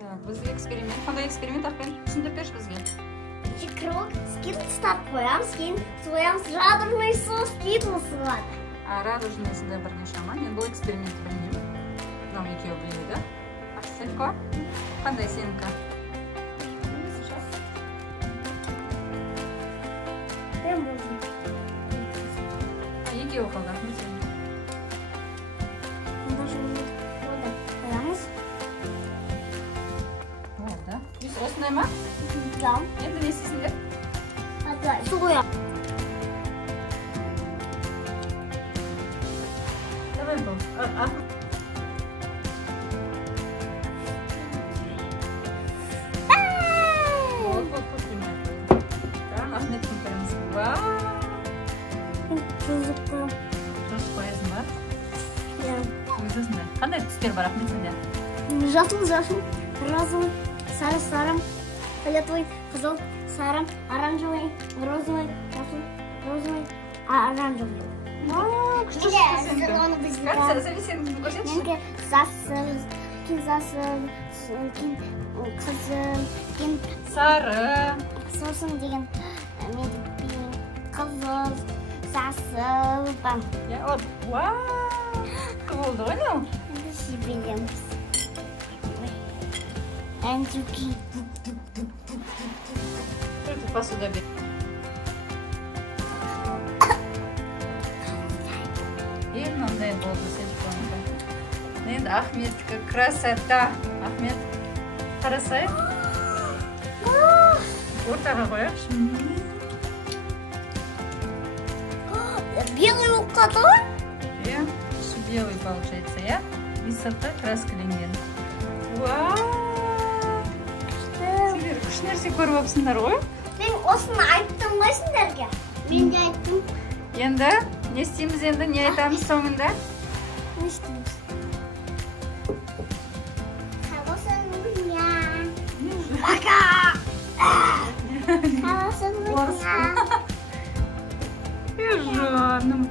Так, бізге эксперимент. Қандай эксперимент ақпен түсіндіріп берші бізге. Круг, скин ұстап қоямыз, кейін соямыз, радужный соус скитлс болады. Радужный сізде бірнеше ма? Мен бұл экспериментті білмеймін. Мынау екеуі біледі. Сәлко, қандай сенікі? Екеуі қалды, Ахмет сенің. Қоямыз. Болды. Осындай ма? Да. Енді не істейсіңдер? Су қоям. Давай бұл. Ахметтің көреміз. Вау! Тұзы қоям. Тұз қоясың ба? Иә. Өзіңде. Қандай түстер бар Ахмет сенде? Жасыл, розовый, сары, фиолетовый, қызыл, сары, оранжевый, розовый, жасыл, розовый, оранжевый. Күшті сенікі. Как сәлі сеніңді көрсетші? Менікі жасыл, кейін қызыл, кейін Сары. сосын деген қызыл, жасыл, бам. Вау! Болды ғой мынау? Енді жібереміз. Әнжуки. Түрді посуда бер. Мынандай болды Сәлконікі. Енді Ахметтікі красота. Ахмет, қарасайық. Ортаға қояқшы. Белый болып қалды ғой? Иә, белый получается, иә? Висота краскіленген. Вау! Сендер күш нәрсе көріп апсыңдар ғой? Мен осыны айттым ғой сендерге. Мен де айттым. Енді, не істейміз енді? Не айтамыз соңында? Не істейміз? Хорошего Пока! Хорошего дня! Жаным.